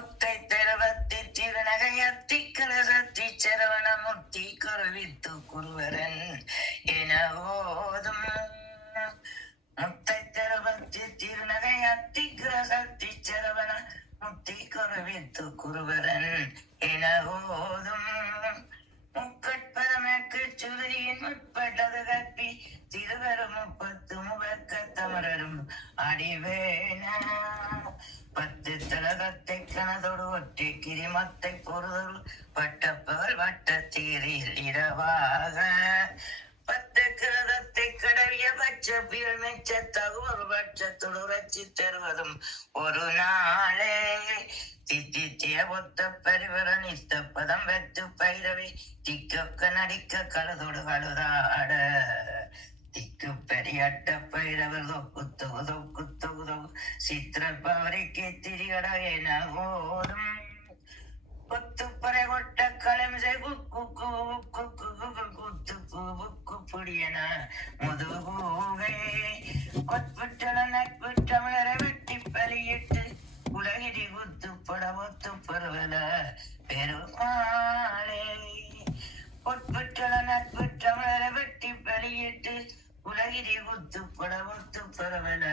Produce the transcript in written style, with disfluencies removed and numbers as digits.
முத்தை தெரவத்தி திருநகையத்தி கலசத்தி சரவண முத்தி குருவித்து குருவரன் என ஓதும் முத்தை தெரவத்தி திருநகையத்தி கலசத்தி சரவண முத்தி குருவித்து குருவரன் என ஓதும் முக்கட்பரமக்கு சுதியின் முற்பட்டது கற்பி திருவரும் முப்பத்து முவர்க்க தமரரும் அடிவேன பத்து தலகத்தை கனதொடு ஒட்டி கிரிமத்தை பொறுதொரு பட்டப்பகல் வட்ட தீரில் இரவாக பத்து கிரதத்தை கடவிய பட்ச பியல் மெச்ச தகுவொரு பட்சத்தொடு ரச்சி தருவதும் ஒரு நாளே தித்திய ஒத்த பரிவர நித்த பதம் வெத்து பைரவி திக்க நடிக்க கழுதொடு கழுதாட திக்கு பெரியட்ட பைரவர் தொக்குத்தொகு தொக்குத்தொகுதொகு சித்திர பவரிக்கு திரிகட என ஓடும் கொத்துப்பறை கொட்ட களமிசை குக்கு குத்து புடியன முதுகூகை கொட்புற்றல நட்பு தமிழரை வெட்டி பலியிட்டு உலகிரி குத்து படமுத்து பருவல பெருமாளே கொட்புற்றல நட்பு தமிழரை வெட்டி பலியிட்டு உலகிரி குத்து படமுத்து பருவல